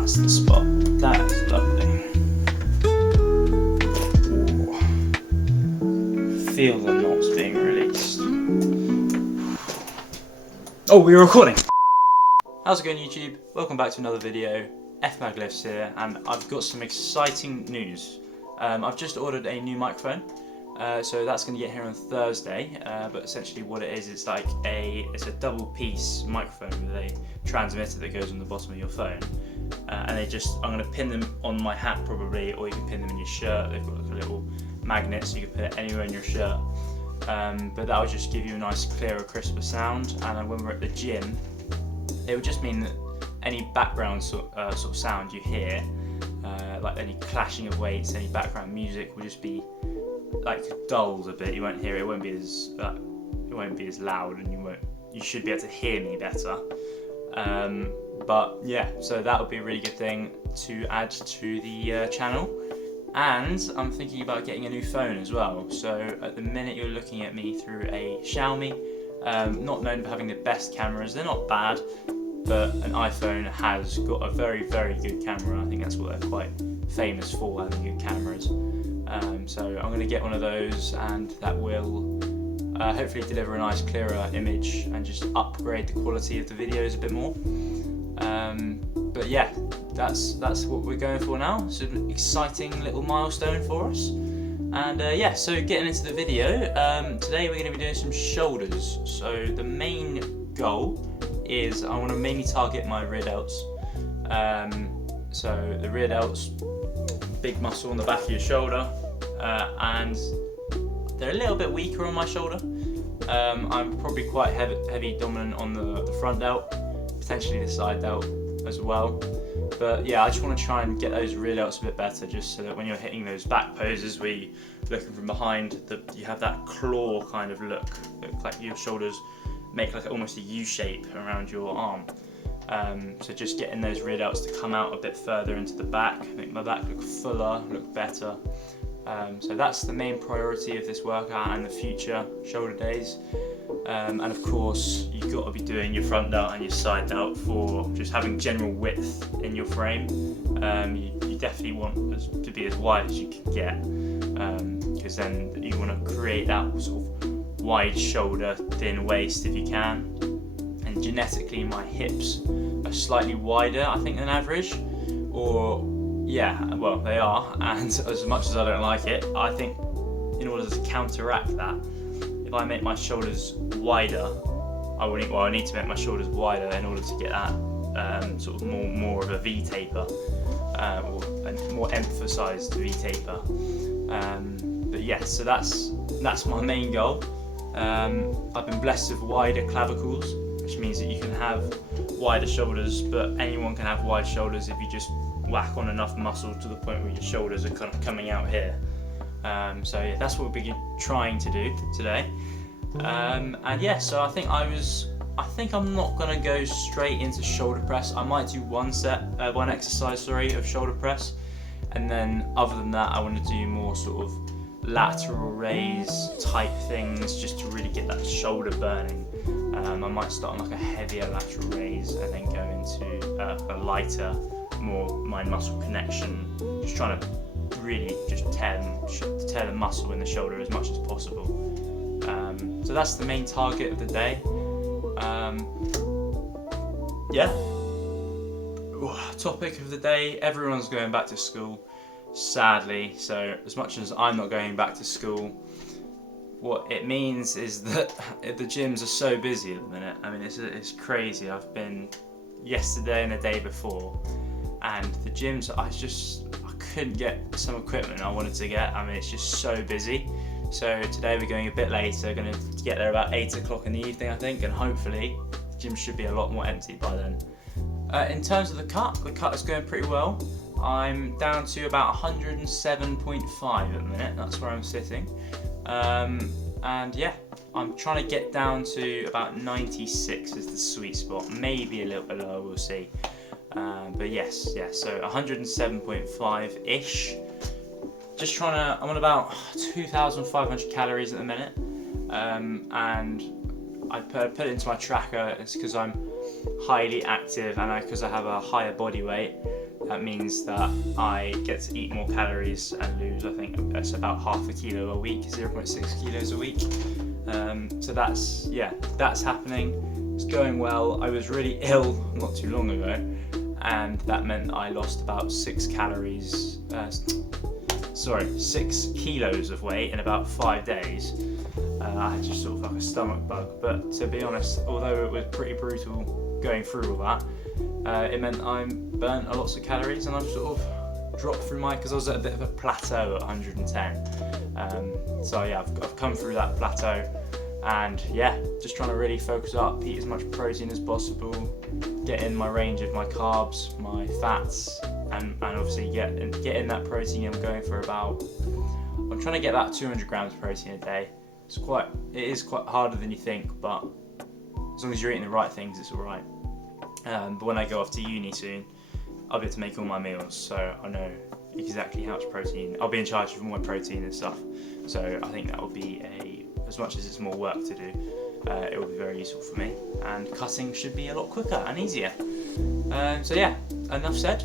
That's the spot. That is lovely. Ooh. Feel the knots being released. Oh, we're recording! How's it going, YouTube? Welcome back to another video. FMagLifts here, and I've got some exciting news. I've just ordered a new microphone, so that's going to get here on Thursday. But essentially, what it is, it's a double-piece microphone with a transmitter that goes on the bottom of your phone, and I'm going to pin them on my hat probably, or you can pin them in your shirt. They've got like a little magnet, so you can put it anywhere in your shirt. But that will just give you a nice, clearer, crisper sound. And when we're at the gym, it would just mean that any background sort of sound you hear, like any clashing of weights, any background music, will just be like dulled a bit. You won't hear it. It won't be as loud, and you should be able to hear me better. But yeah, so that would be a really good thing to add to the channel. And I'm thinking about getting a new phone as well. So at the minute you're looking at me through a Xiaomi, not known for having the best cameras. They're not bad, but an iPhone has got a very, very good camera. I think that's what they're quite famous for, having good cameras. So I'm going to get one of those, and that will hopefully deliver a nice, clearer image and just upgrade the quality of the videos a bit more. But yeah, that's what we're going for now. It's an exciting little milestone for us. And yeah, so getting into the video, today we're going to be doing some shoulders. So the main goal is I want to mainly target my rear delts. So the rear delts, big muscle on the back of your shoulder, and they're a little bit weaker on my shoulder. I'm probably quite heavy dominant on the front delt, potentially the side delt as well. But yeah, I just want to try and get those rear delts a bit better, just so that when you're hitting those back poses where you're looking from behind, you have that claw kind of look like your shoulders make like almost a U shape around your arm. So just getting those rear delts to come out a bit further into the back, make my back look fuller, look better. So that's the main priority of this workout and the future shoulder days. And of course, you've got to be doing your front delt and your side delt for just having general width in your frame. You definitely want to be as wide as you can get, because then you want to create that sort of wide shoulder, thin waist if you can. And genetically, my hips are slightly wider, I think, than average. Or yeah, well, they are. And as much as I don't like it, I think in order to counteract that, if I make my shoulders wider, I need to make my shoulders wider in order to get that sort of more of a V taper, or a more emphasised V taper. But yeah, so that's my main goal. I've been blessed with wider clavicles, which means that you can have wider shoulders, but anyone can have wide shoulders if you just whack on enough muscle to the point where your shoulders are kind of coming out here. So yeah, that's what we'll be trying to do today. And yeah, so I think I'm not gonna go straight into shoulder press. I might do one exercise of shoulder press, and then other than that, I want to do more sort of lateral raise type things, just to really get that shoulder burning. I might start on like a heavier lateral raise and then go into a lighter, more mind muscle connection, just trying to really just tear the muscle in the shoulder as much as possible. So that's the main target of the day. Yeah. Topic of the day, everyone's going back to school, sadly. So as much as I'm not going back to school, what it means is that the gyms are so busy at the minute. I mean, it's crazy. I've been yesterday and the day before, and the gyms, I couldn't get some equipment I wanted to get. I mean, it's just so busy. So today we're going a bit later, going to get there about 8 o'clock in the evening, I think, and hopefully the gym should be a lot more empty by then. In terms of the cut is going pretty well. I'm down to about 107.5 at the minute, that's where I'm sitting. And yeah, I'm trying to get down to about 96 is the sweet spot, maybe a little bit lower, we'll see. But yes, so 107.5-ish. I'm on about 2,500 calories at the minute. And I put it into my tracker. It's because I'm highly active and because I have a higher body weight. that means that I get to eat more calories and lose, I think it's about half a kilo a week, 0.6 kilos a week. So that's happening. It's going well. I was really ill not too long ago, and that meant I lost about 6 kilos of weight in about 5 days. I had just sort of like a stomach bug, but to be honest, although it was pretty brutal going through all that, it meant I burnt a lot of calories, and I've sort of dropped through because I was at a bit of a plateau at 110. So yeah, I've come through that plateau, and yeah, just trying to really focus up, eat as much protein as possible, get in my range of my carbs, my fats, and obviously get in that protein. I'm going for I'm trying to get about 200 grams of protein a day. It is quite harder than you think, but as long as you're eating the right things, it's all right. But when I go off to uni soon, I'll be able to make all my meals, so I know exactly how much protein. I'll be in charge of all my protein and stuff. So I think that will be as much as it's more work to do, it will be very useful for me. And cutting should be a lot quicker and easier. So yeah, enough said.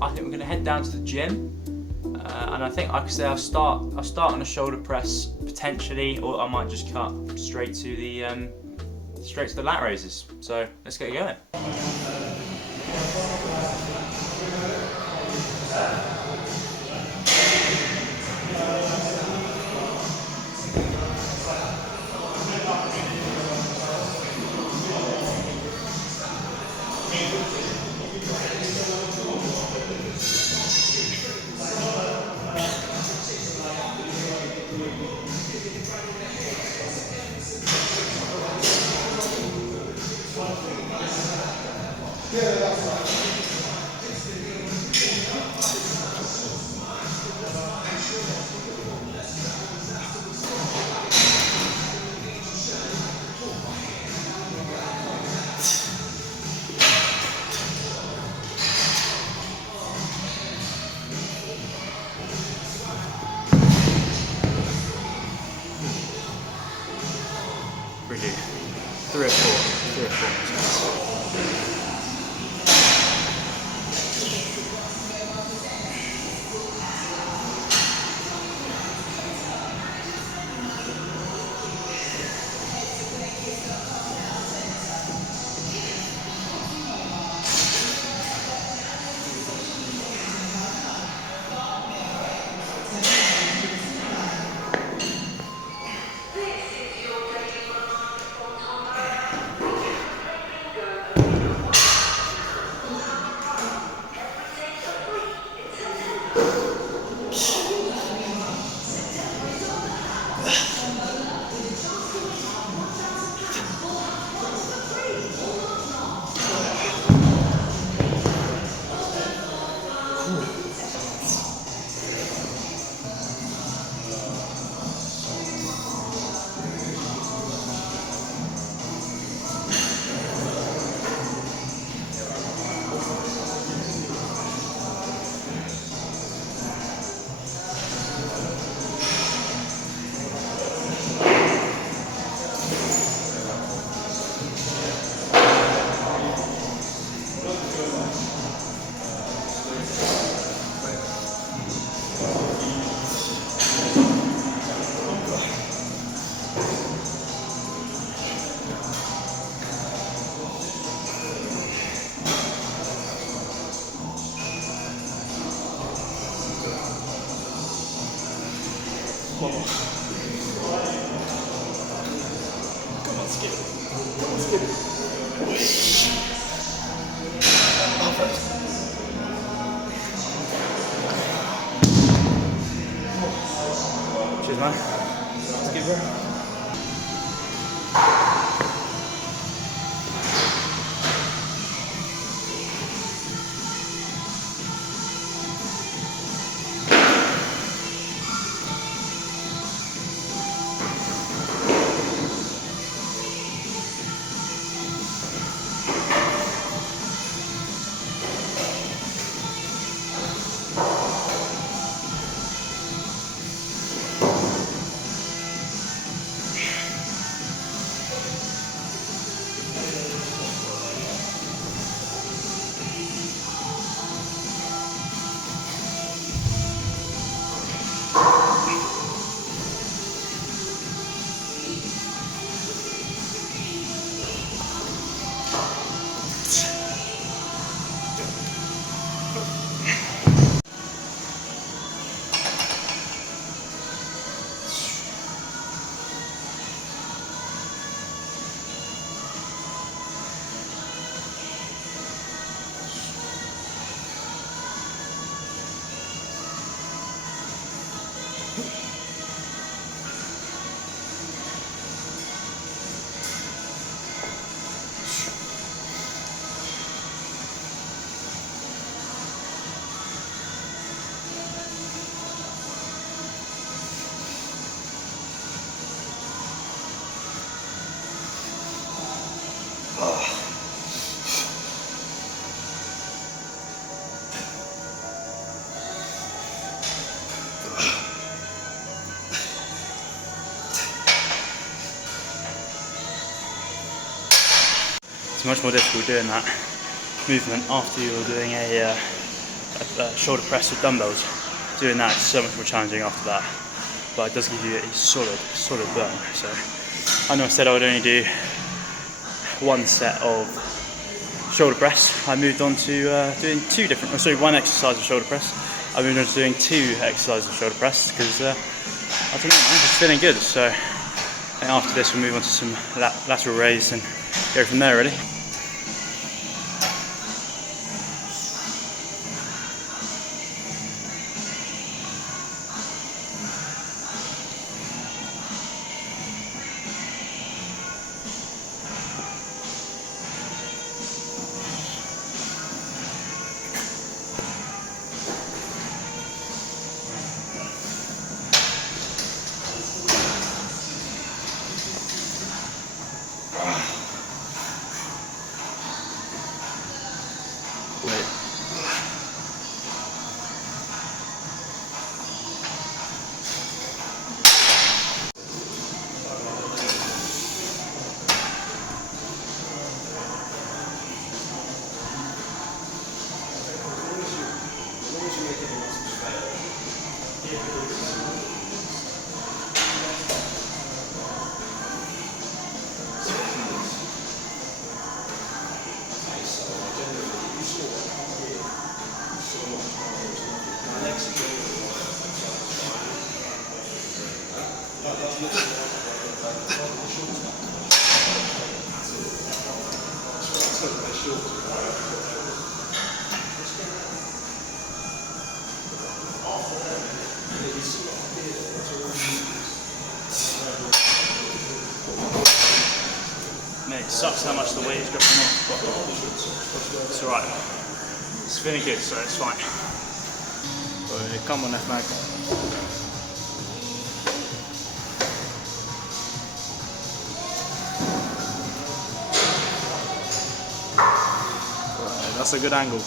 I think we're going to head down to the gym, and I think, like I say, I'll start on a shoulder press potentially, or I might just cut straight to the lat raises. So let's get going. Really, 3 or 4. Come on, skip it. Come on, skip it. Cheers, man. Skip it. much more difficult doing that movement after you're doing a shoulder press with dumbbells. Doing that is so much more challenging after that, but it does give you a solid burn. So I know I said I would only do one set of shoulder press. I moved on to doing one exercise of shoulder press. I moved on to doing 2 exercises of shoulder press because I don't know, man, it's feeling good. So and after this we'll move on to some lateral raise and go from there really. Mate, it sucks how much the weight is dropping off, but it's alright. It's feeling good, so it's fine. Come on, F-Mag. That's a good angle.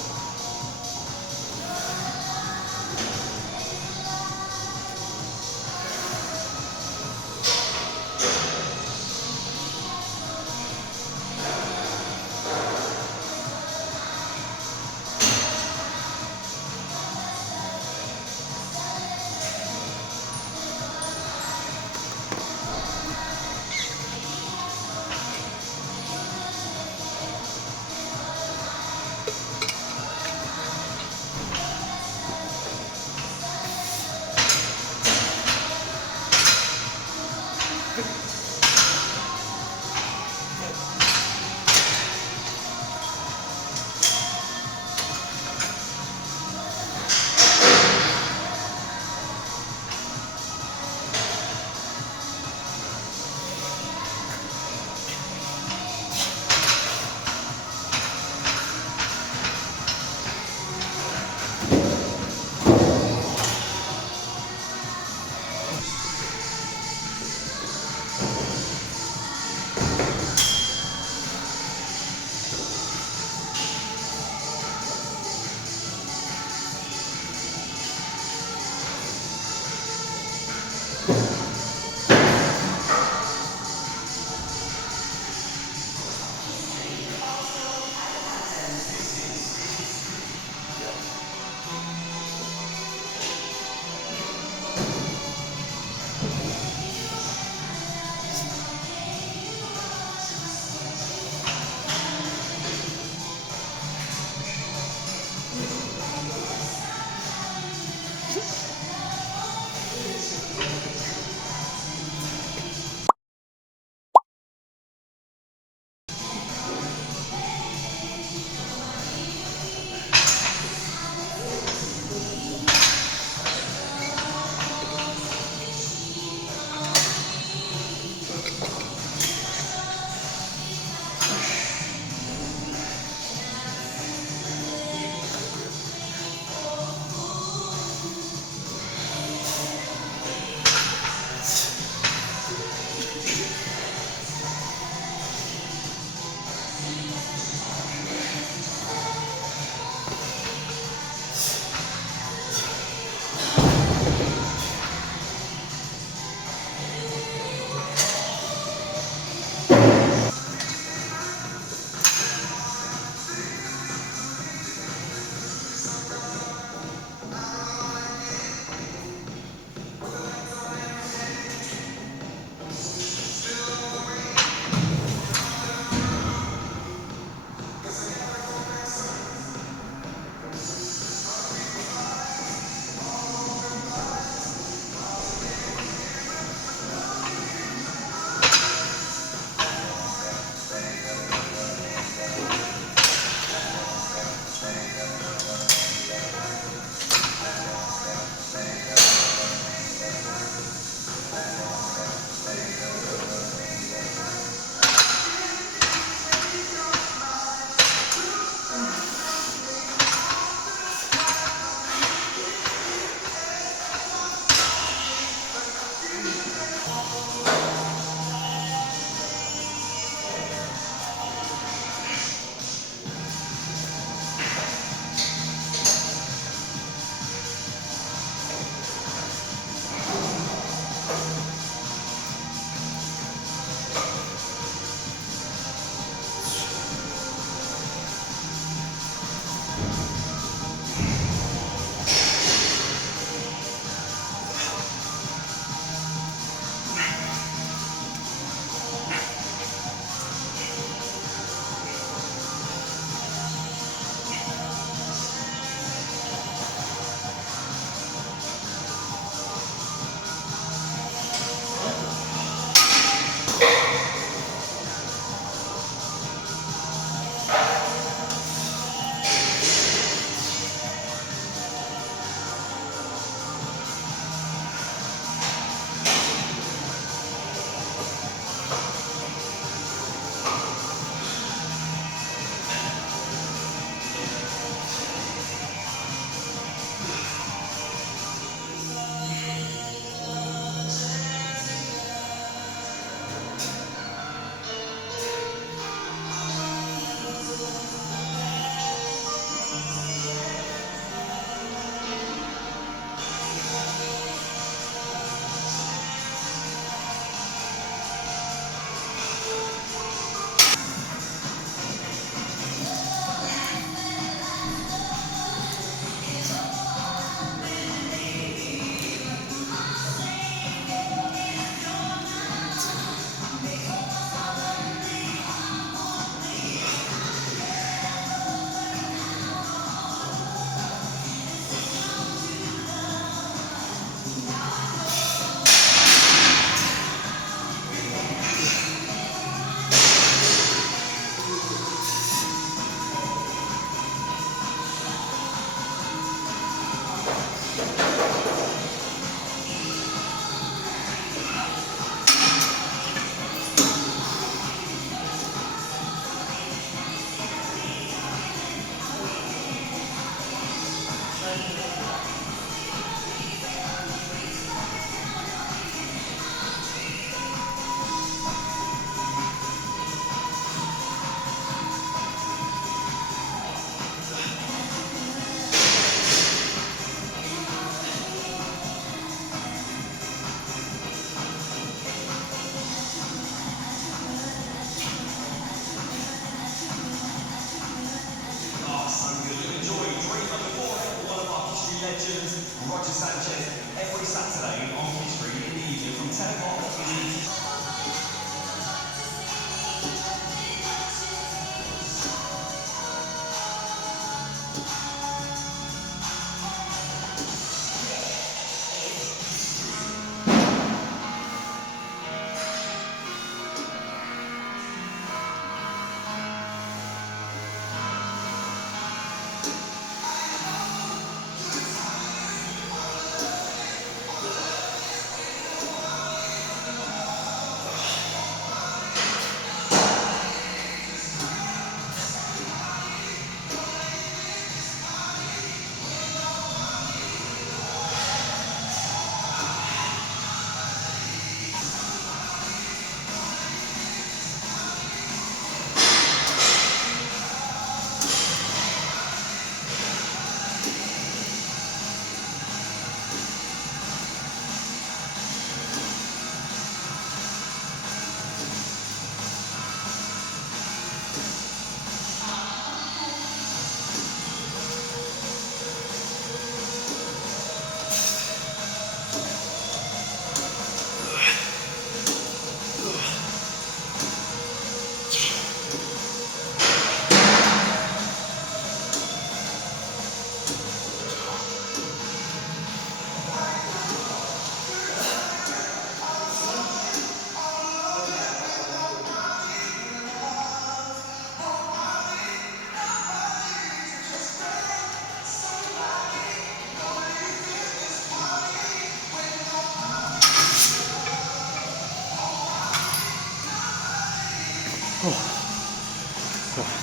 Roger Sanchez every Saturday on History in the evening from 10 o'clock.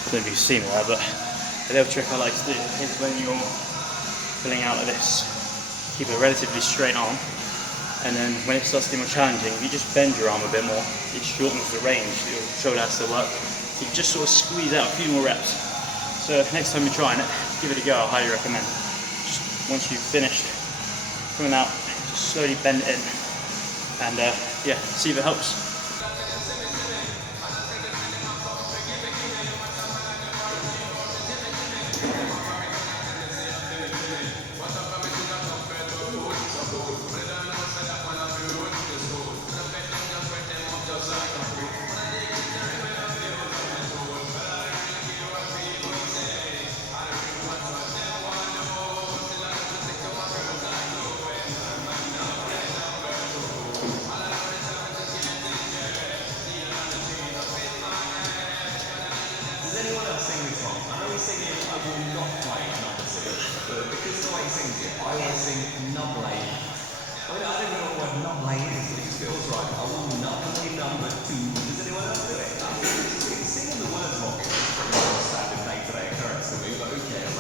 I don't know if you can see me there, but a little trick I like to do is when you're filling out like this, keep a relatively straight arm, and then when it starts to get more challenging, if you just bend your arm a bit more, it shortens the range that your shoulder has to work. You can just sort of squeeze out a few more reps. So next time you're trying it, give it a go, I highly recommend. Just once you've finished coming out, just slowly bend it in, and yeah, see if it helps. Does anyone else sing this song? I know we sing it, I will not play number 2, but because the way he sings it, I always sing number 8. I mean, I don't know what the word number 8 is, but it just feels right. I will not play number 2. Does anyone else do it? I mean, singing the words wrong is pretty much a standard day-to-day occurrence for me, but who cares?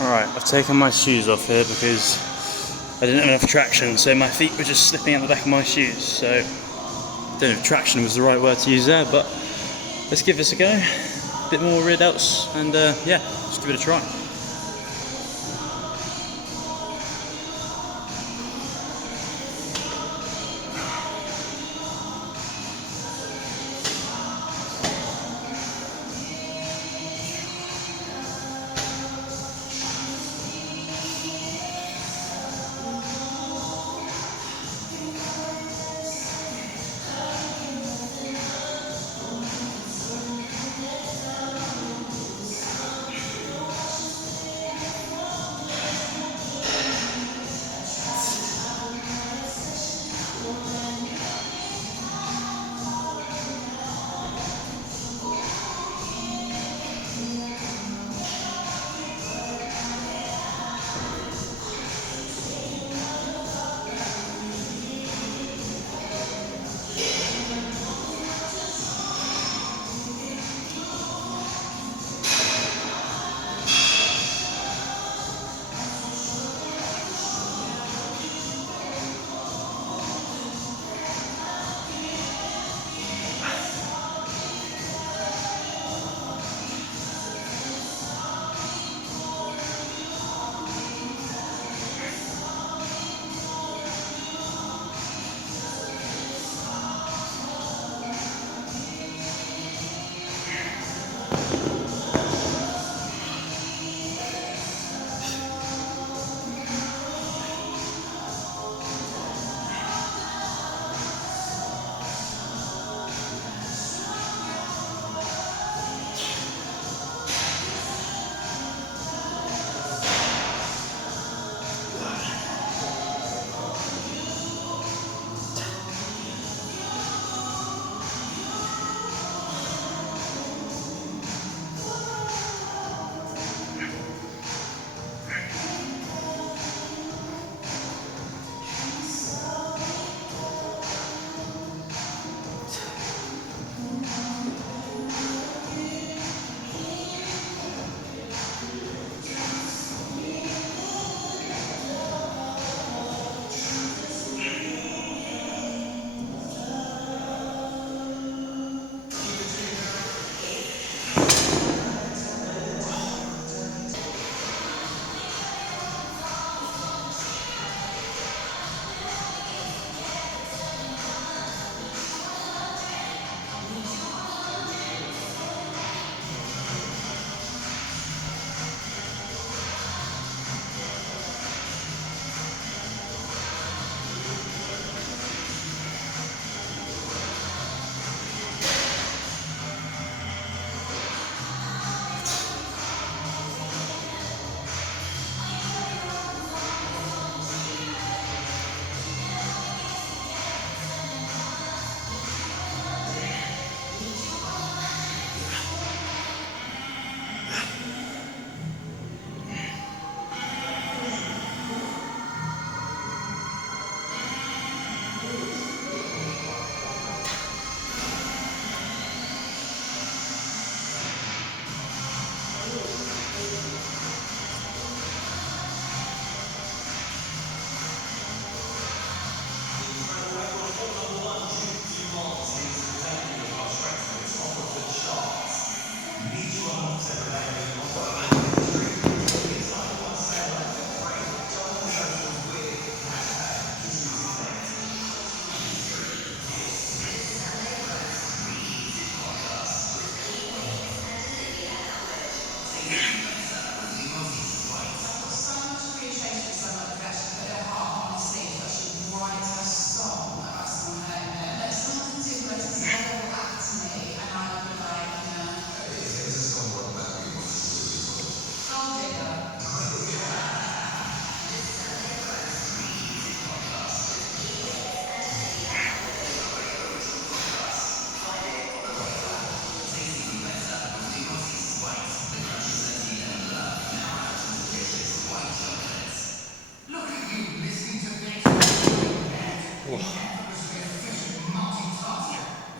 Alright, I've taken my shoes off here because I didn't have enough traction, so my feet were just slipping out the back of my shoes. So I don't know if traction was the right word to use there, but let's give this a go. A bit more rear delts, and yeah, let's give it a try.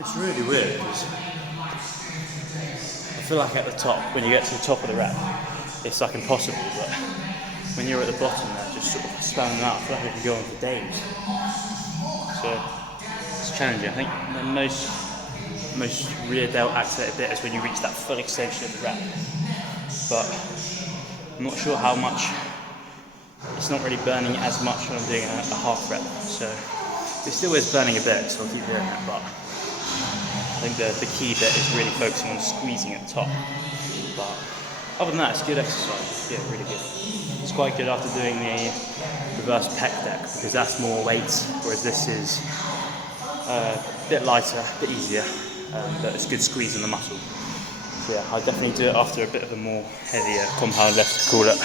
It's really weird because I feel like at the top, when you get to the top of the rep, it's like impossible, but when you're at the bottom there, just sort of spamming them out, I feel like I can go on for days. So it's challenging. I think the most rear delt activated bit is when you reach that full extension of the rep. But I'm not sure how much, it's not really burning as much when I'm doing a half rep. So it still is burning a bit, so I'll keep doing that. But I think the key bit is really focusing on squeezing at the top. But other than that, it's good exercise. Yeah, really good. It's quite good after doing the reverse pec deck because that's more weights, whereas this is a bit lighter, a bit easier, but it's good squeeze on the muscle. So yeah, I definitely do it after a bit of a more heavier compound lift, to call it.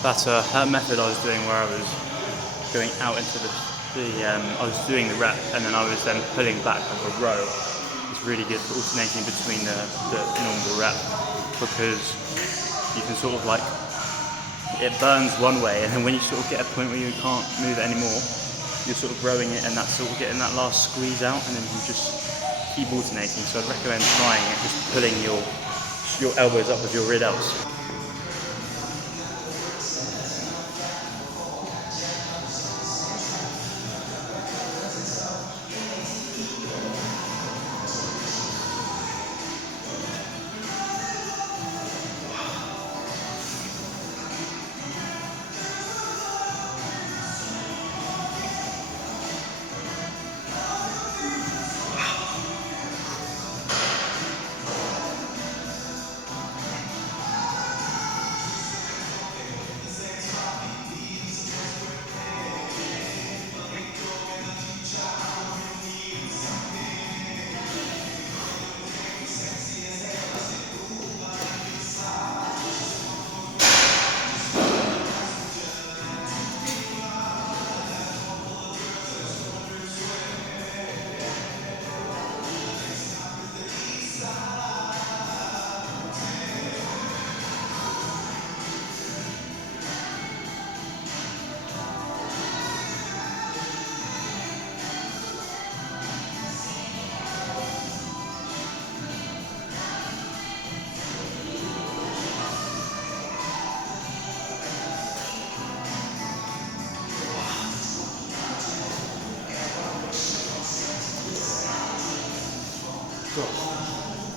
That method I was doing where I was going out into I was doing the rep and then I was then pulling back like a row. It's really good for alternating between the normal rep, because you can sort of like, it burns one way and then when you sort of get a point where you can't move it anymore, you're sort of rowing it and that's sort of getting that last squeeze out, and then you just keep alternating. So I'd recommend trying it, just pulling your elbows up with your rear delts.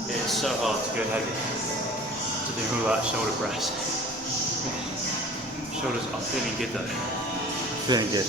It is so hard to go heavy, to do all that shoulder press. Shoulders are feeling good though. Feeling good.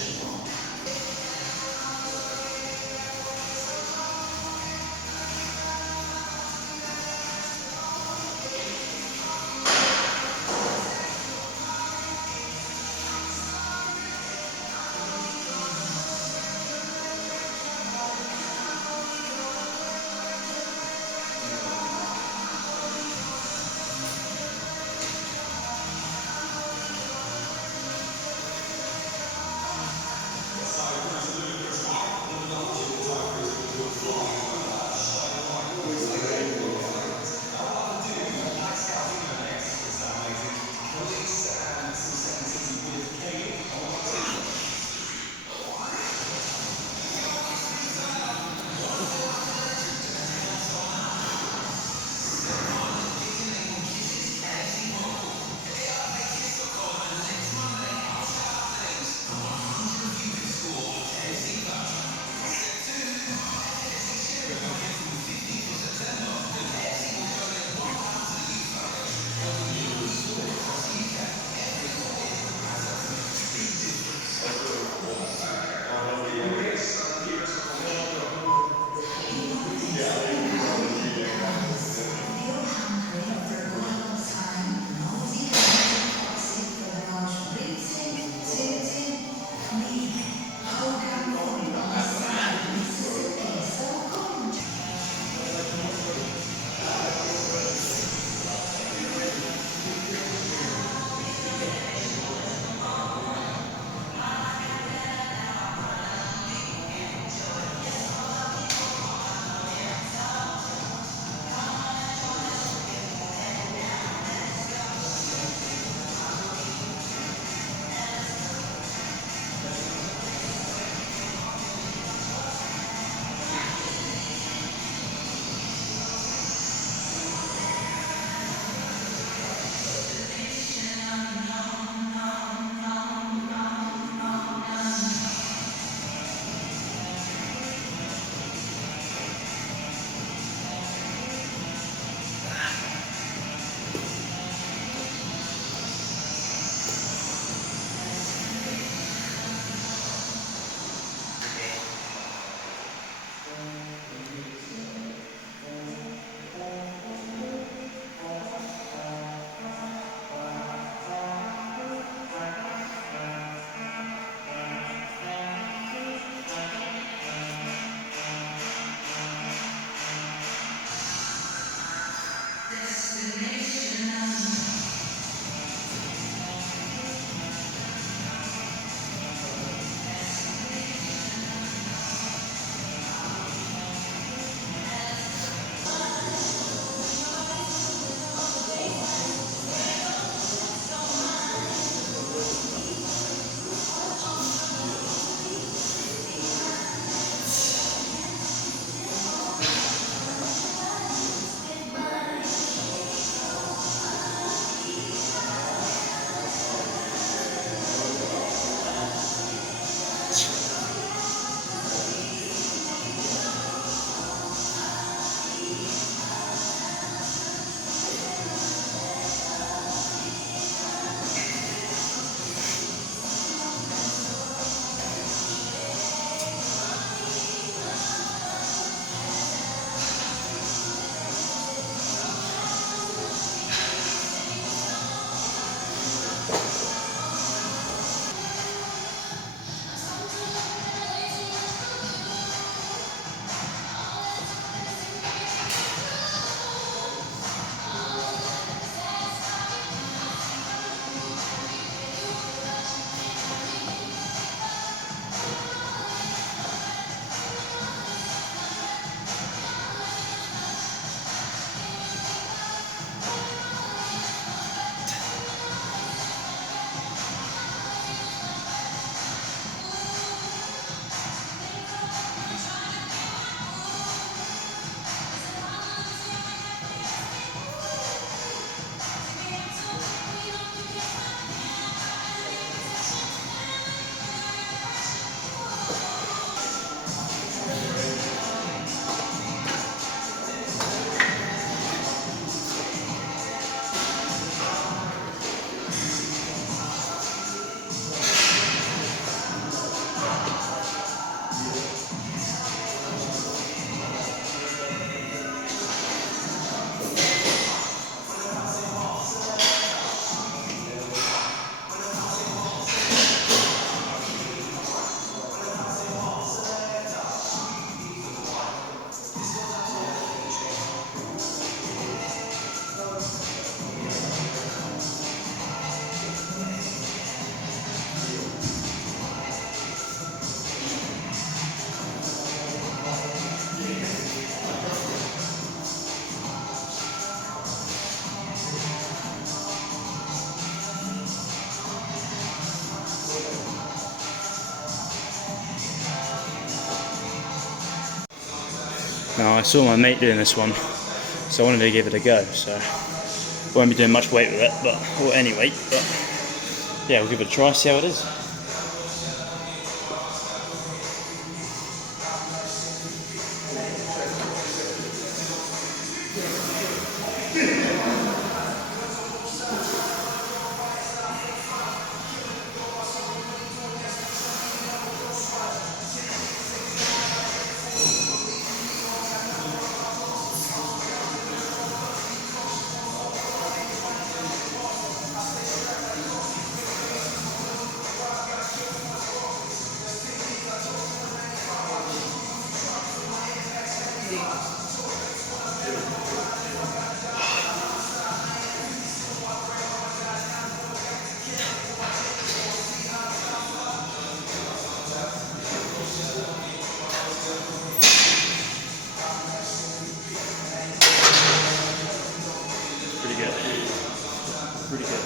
Now I saw my mate doing this one, so I wanted to give it a go. So won't be doing much weight with it, or any weight, but yeah, we'll give it a try, see how it is. Pretty good. Pretty good.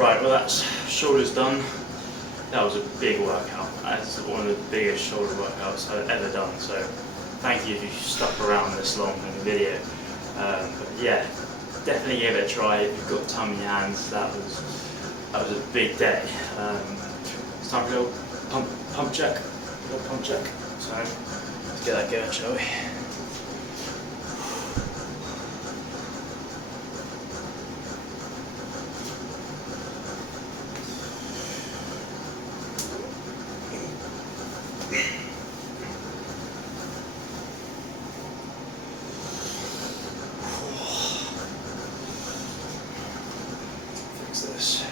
Right, well that's shoulders done. That was a big workout. That's one of the biggest shoulder workouts I've ever done. So thank you if you stuck around this long in the video. But yeah, definitely give it a try if you've got time in your hands. That was a big day. It's time for a little pump check. So let's get that going, shall we? Fix this.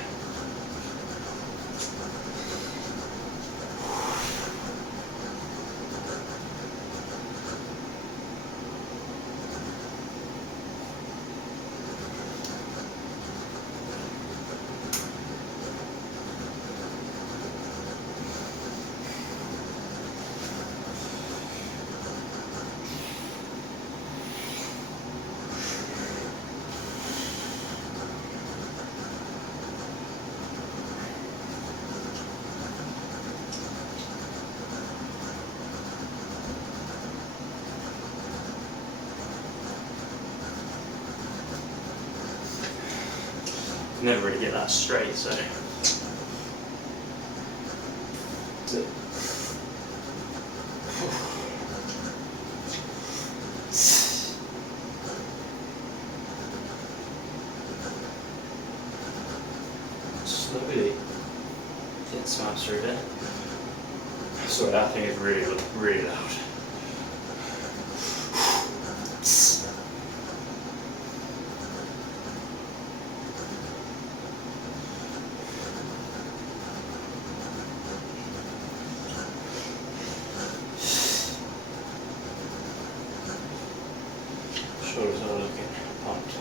Never really get that straight, so. Slowly get smash through there. Sorry, that thing is really, really loud. Shoulders are looking pumped.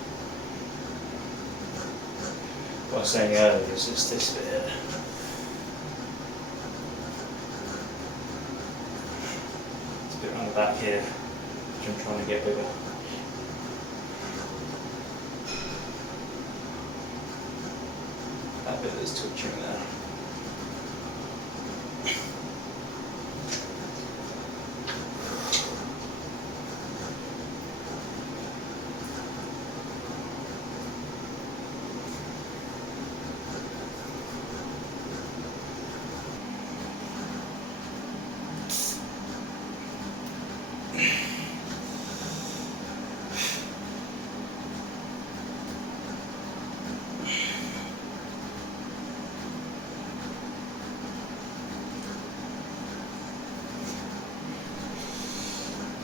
What I was saying earlier is just this bit here. It's a bit on the back here, which I'm trying to get bigger. That bit that's twitching there.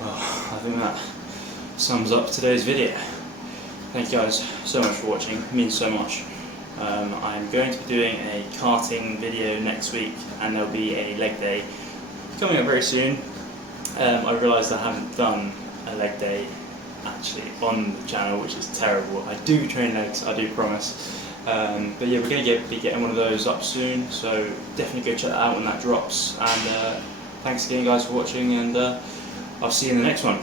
I think that sums up today's video. Thank you guys so much for watching, it means so much. I'm going to be doing a karting video next week, and there'll be a leg day coming up very soon. I realised I haven't done a leg day actually on the channel, which is terrible. I do train legs, I do promise. But yeah, we're going to be getting one of those up soon, so definitely go check that out when that drops. And thanks again guys for watching, and I'll see you in the next one.